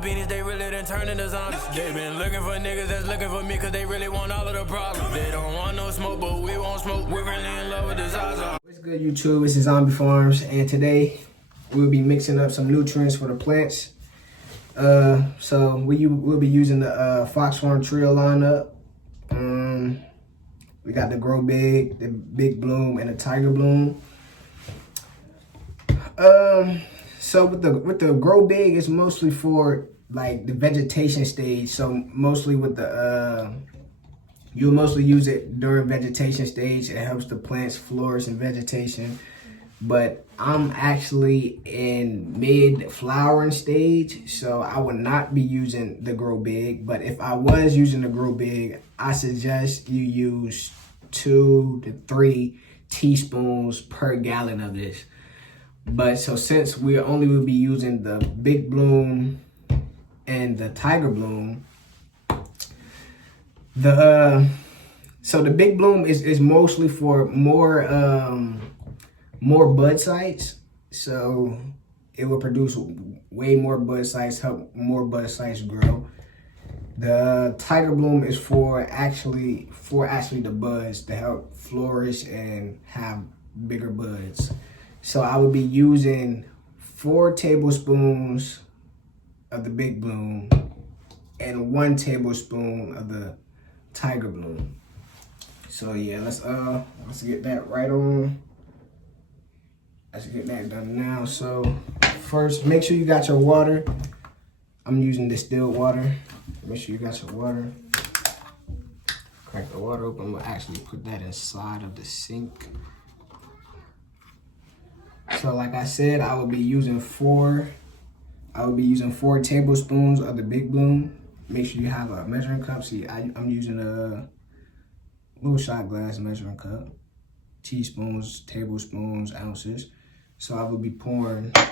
beanies, they really done turned into zombies. They been looking for niggas that's looking for me, cause they really want all of the problems. They don't want no smoke, but we won't smoke. We're really in love with the Zaza. What's good, YouTube? This is Zombie Farms, and today we'll be mixing up some nutrients for the plants. So we'll be using the Foxworm Trio lineup. We got the Grow Big, the Big Bloom, and the Tiger Bloom. So with the Grow Big, it's mostly for like the vegetation stage. So mostly with the you'll mostly use it during vegetation stage. It helps the plants flourish in vegetation. But I'm actually in mid flowering stage, so I would not be using the Grow Big. But if I was using the Grow Big, I suggest you use 2 to 3 teaspoons per gallon of this. But so since we only will be using the Big Bloom and the Tiger Bloom, the Big Bloom is mostly for more bud sites, so it will produce way more bud sites, help more bud sites grow. The Tiger Bloom is for actually the buds to help flourish and have bigger buds. So I would be using 4 tablespoons of the Big Bloom and 1 tablespoon of the Tiger Bloom. So yeah, let's get that right on. Let's get that done now. So first, make sure you got your water. I'm using distilled water. Make sure you got your water. Crack the water open. We'll actually put that inside of the sink. So like I said, I will be using 4 tablespoons of the Big Bloom. Make sure you have a measuring cup. See, I'm using a little shot glass measuring cup. Teaspoons, tablespoons, ounces. So I will be pouring, I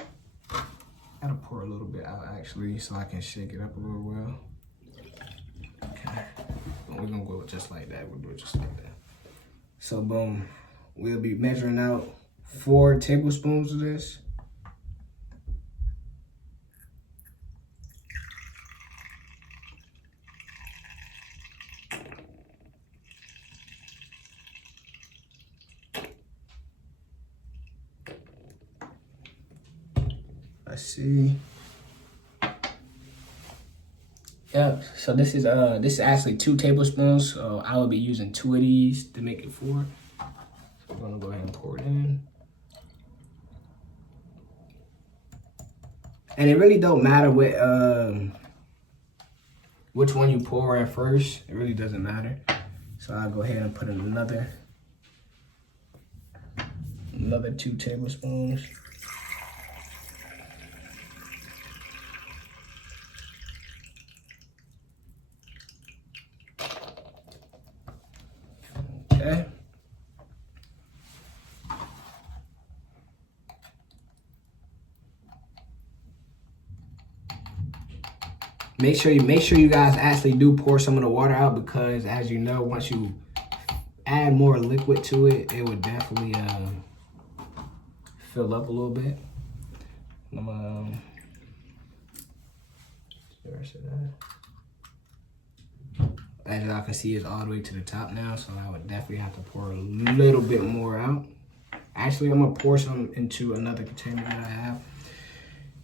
gotta pour a little bit out actually so I can shake it up a little well. Okay, we're gonna go just like that. We'll do it just like that. So boom, we'll be measuring out 4 tablespoons of this. Let's see. Yep. So this is actually 2 tablespoons. So I will be using 2 of these to make it 4. So I'm gonna go ahead and pour it in. And it really don't matter which one you pour in first. It really doesn't matter. So I'll go ahead and put in another 2 tablespoons. Okay. Make sure you guys actually do pour some of the water out, because as you know, once you add more liquid to it, it would definitely fill up a little bit. As y'all can see, it's all the way to the top now, so I would definitely have to pour a little bit more out. Actually, I'm gonna pour some into another container that I have.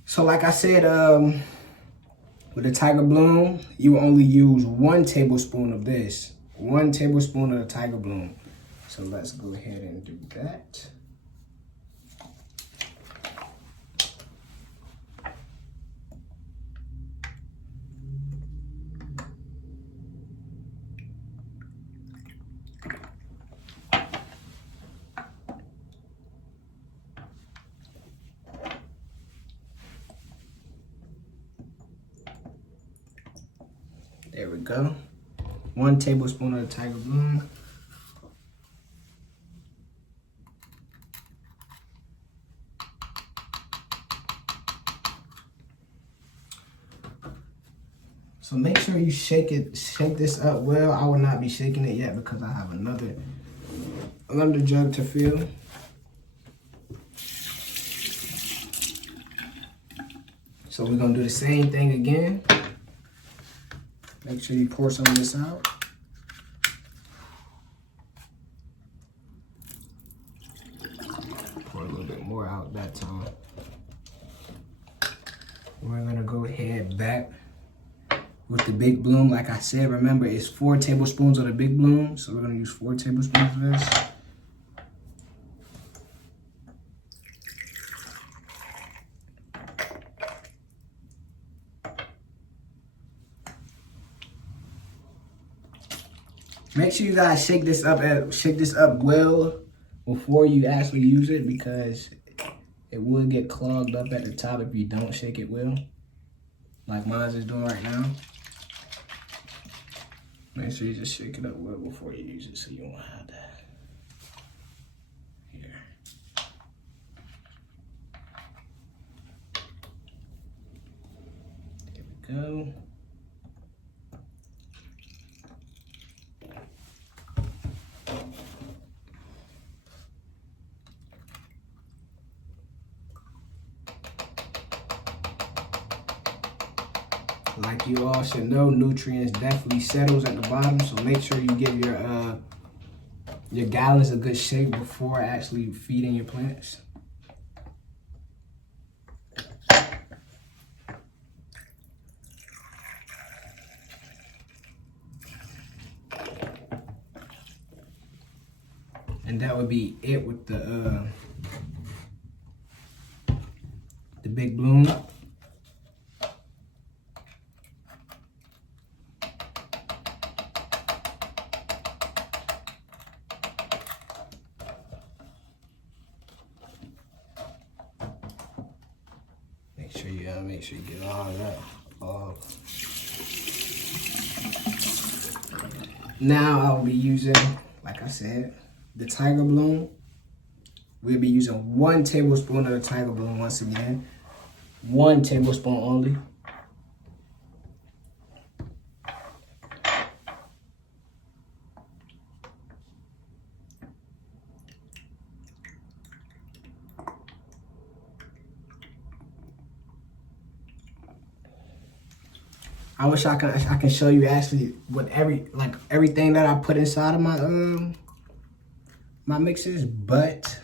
So like I said, with the Tiger Bloom, you only use 1 tablespoon of this. 1 tablespoon of the Tiger Bloom. So let's go ahead and do that. There we go. 1 tablespoon of the Tiger Bloom. So make sure you shake this up well. I will not be shaking it yet because I have another jug to fill. So we're gonna do the same thing again. Make sure you pour some of this out. Pour a little bit more out that time. We're gonna go ahead back with the big bloom. Like I said, remember it's 4 tablespoons of the big bloom. So we're gonna use 4 tablespoons of this. Make sure you guys shake this up well before you actually use it, because it will get clogged up at the top if you don't shake it well, like mine is doing right now. Make sure you just shake it up well before you use it so you won't have that. Here. There we go. Like you all should know, nutrients definitely settles at the bottom, so make sure you give your gallons a good shake before actually feeding your plants. And that would be it with the big bloom. Make sure you get all of that off. Now I'll be using, like I said, the tiger bloom. We'll be using 1 tablespoon of the tiger bloom once again. 1 tablespoon only. I wish I can show you actually what everything that I put inside of my my mixes, but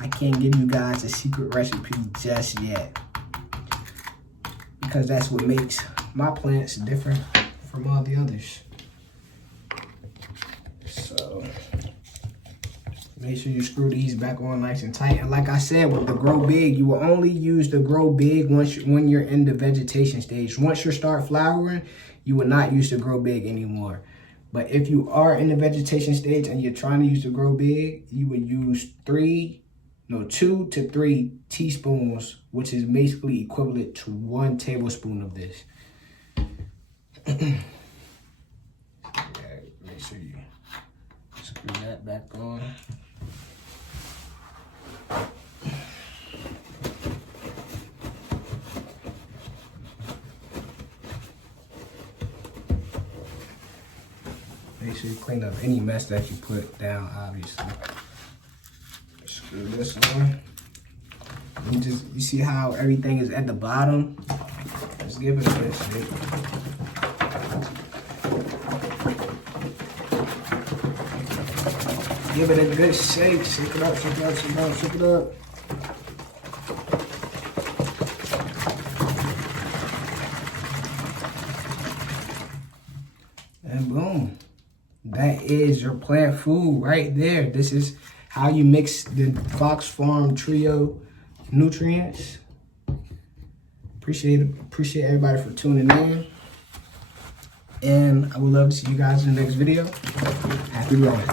I can't give you guys a secret recipe just yet, because that's what makes my plants different from all the others. So make sure you screw these back on nice and tight. And like I said, with the grow big, you will only use the grow big when you're in the vegetation stage. Once you start flowering, you will not use the grow big anymore. But if you are in the vegetation stage and you're trying to use the grow big, you would use 2 to 3 teaspoons, which is basically equivalent to 1 tablespoon of this. Okay, make sure you screw that back on. Make sure you clean up any mess that you put down, obviously. Screw this on. You see how everything is at the bottom? Let's give it a good shake. Give it a good shake. Shake it up, shake it up, shake it up, shake it up. And boom. That is your plant food right there. This is how you mix the Fox Farm Trio nutrients. Appreciate everybody for tuning in. And I would love to see you guys in the next video. Happy growing.